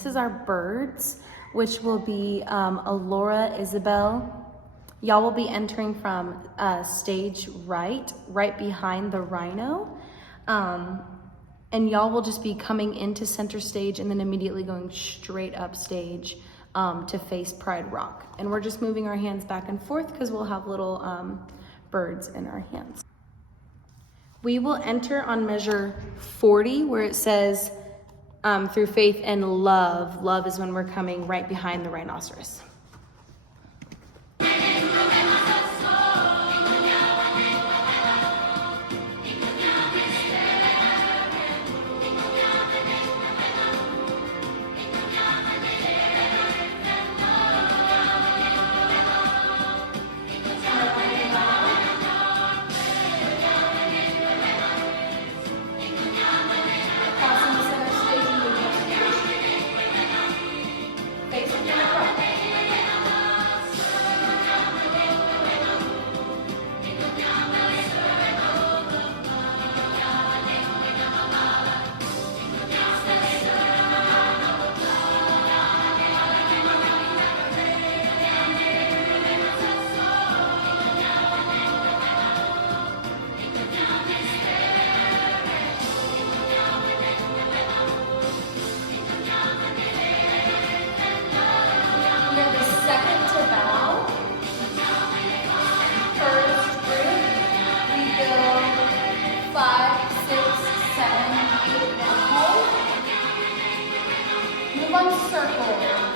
This is our birds, which will be Alora, Isabel. Y'all will be entering from stage right behind the rhino. And y'all will just be coming into center stage and then immediately going straight up stage to face Pride Rock. And we're just moving our hands back and forth because we'll have little birds in our hands. We will enter on measure 40 where it says through faith and love. Love is when we're coming right behind the rhinoceros. Move on circle.